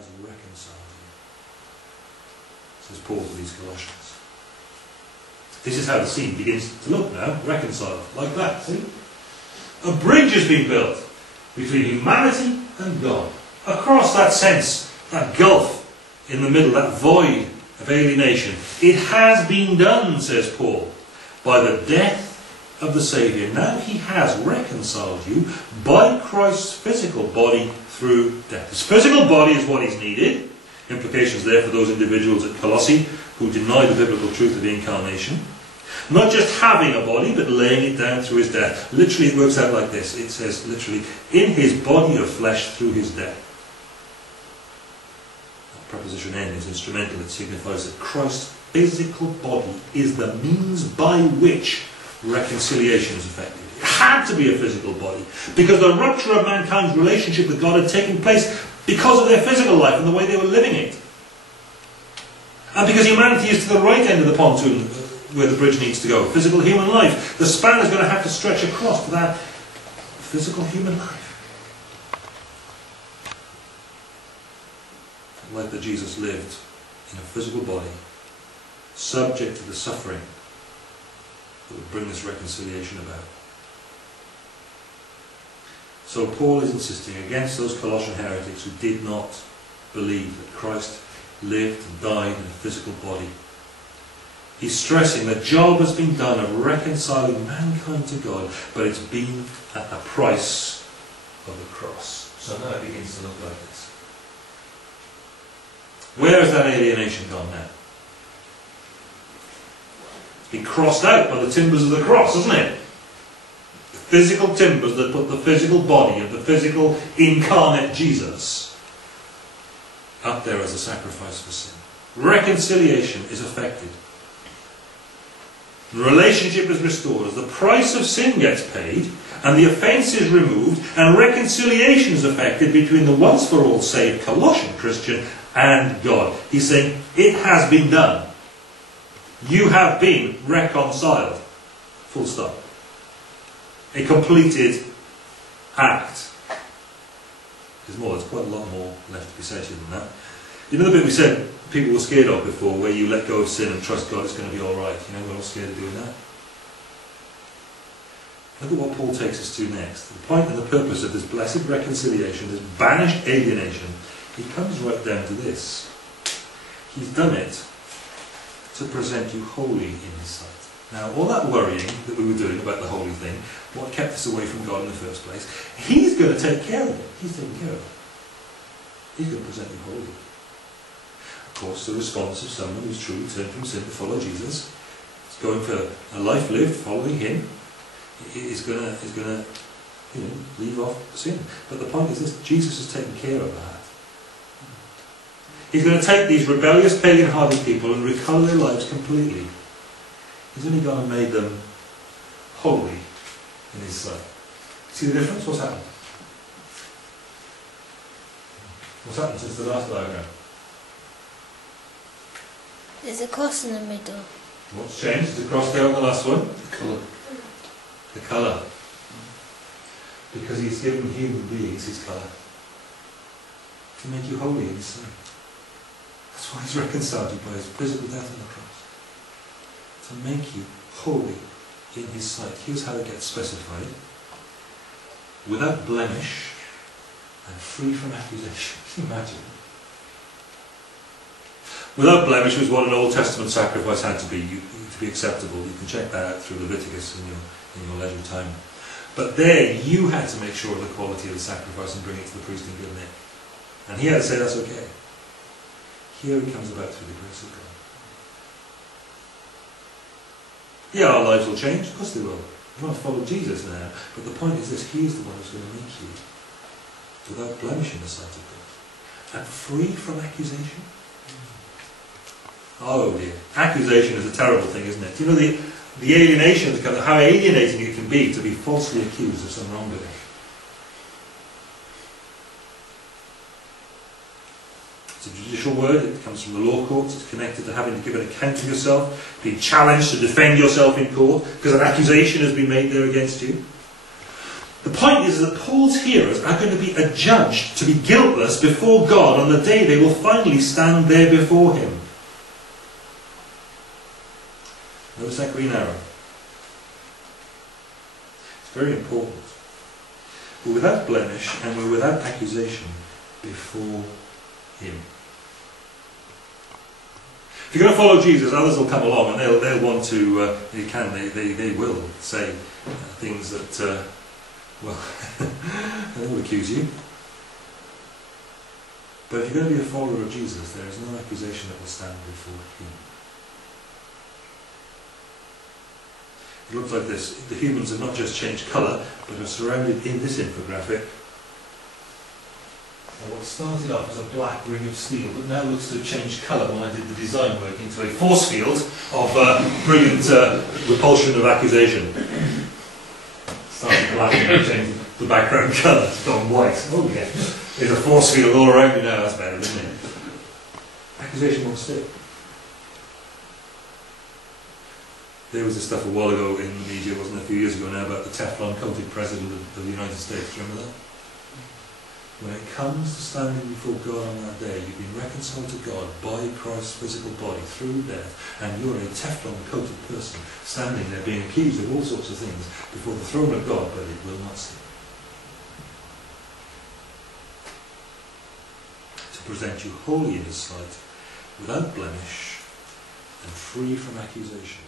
has reconciled you, says Paul to these Colossians. This is how the scene begins to look now, reconciled, like that, see? A bridge has been built between humanity and God. Across that sense, that gulf in the middle, that void of alienation. It has been done, says Paul, by the death of the Saviour. Now he has reconciled you by Christ's physical body through death. His physical body is what is needed. Implications there for those individuals at Colossae who deny the biblical truth of the incarnation. Not just having a body, but laying it down through his death. Literally, it works out like this. It says, literally, in his body of flesh through his death. That preposition N is instrumental. It signifies that Christ's physical body is the means by which reconciliation is effected. It had to be a physical body, because the rupture of mankind's relationship with God had taken place because of their physical life and the way they were living it. And because humanity is to the right end of the pontoon where the bridge needs to go, physical human life, the span is going to have to stretch across to that physical human life. The life that Jesus lived in a physical body, subject to the suffering that would bring this reconciliation about. So Paul is insisting against those Colossian heretics who did not believe that Christ lived and died in a physical body. He's stressing the job has been done of reconciling mankind to God, but it's been at the price of the cross. So now it begins to look like this. Where has that alienation gone now? It's been crossed out by the timbers of the cross, hasn't it? The physical timbers that put the physical body of the physical incarnate Jesus up there as a sacrifice for sin. Reconciliation is effected. The relationship is restored as the price of sin gets paid and the offence is removed and reconciliation is effected between the once for all saved Colossian Christian and God. He's saying, it has been done. You have been reconciled. Full stop. A completed act. There's more, there's quite a lot more left to be said here than that. You know the bit we said people were scared of before, where you let go of sin and trust God, it's going to be alright. You know, we're all scared of doing that. Look at what Paul takes us to next. The point and the purpose of this blessed reconciliation, this banished alienation, he comes right down to this. He's done it to present you holy in his sight. Now, all that worrying that we were doing about the holy thing, what kept us away from God in the first place, he's going to take care of it. He's taking care of it. He's going to present you holy. Of course, the response of someone who's truly turned from sin to follow Jesus, is going for a life lived following him, is going to leave off sin. But the point is this, Jesus has taken care of that. He's going to take these rebellious, pagan-hearted people and recolour their lives completely. He's only gone and made them holy in his sight. See the difference? What's happened? What's happened since the last diagram? There's a cross in the middle. What's changed? Is the cross there on the last one? The colour. The colour. Because he's given human beings his colour. To make you holy in his sight. That's why he's reconciled you by his physical death on the cross. To make you holy in his sight. Here's how it gets specified. Without blemish and free from accusation. Can you imagine? Without blemish was what an Old Testament sacrifice had to be acceptable. You can check that out through Leviticus in your leisure time. But there you had to make sure of the quality of the sacrifice and bring it to the priest and give it. And he had to say that's okay. Here it comes about through the grace of God. Yeah, our lives will change. Of course they will. We want to follow Jesus now. But the point is this, he is the one who's going to make you without blemish in the sight of God. And free from accusation. Oh dear. Accusation is a terrible thing, isn't it? Do you know the alienation, how alienating it can be to be falsely accused of some wrongdoing? It's a judicial word, it comes from the law courts, it's connected to having to give an account of yourself, being challenged to defend yourself in court, because an accusation has been made there against you. The point is that Paul's hearers are going to be adjudged to be guiltless before God on the day they will finally stand there before him. Notice that green arrow. It's very important. We're without blemish and we're without accusation before him. If you're going to follow Jesus, others will come along and they'll want to, they will say things that, well, they will accuse you. But if you're going to be a follower of Jesus, there is no accusation that will stand before him. It looks like this. The humans have not just changed colour, but are surrounded in this infographic. What started off as a black ring of steel, but now looks to have changed colour when I did the design work into a force field of brilliant repulsion of accusation. Started black and now changed the background colour. It's gone white. Oh yeah. There's a force field all around me now. That's better, isn't it? Accusation won't stick. There was this stuff a while ago in the media, wasn't it, a few years ago now, about the Teflon-coated President of the United States. Do you remember that? When it comes to standing before God on that day, you've been reconciled to God by Christ's physical body through death, and you're a Teflon-coated person standing there being accused of all sorts of things before the throne of God, but it will not stick. To present you wholly in his sight, without blemish, and free from accusation.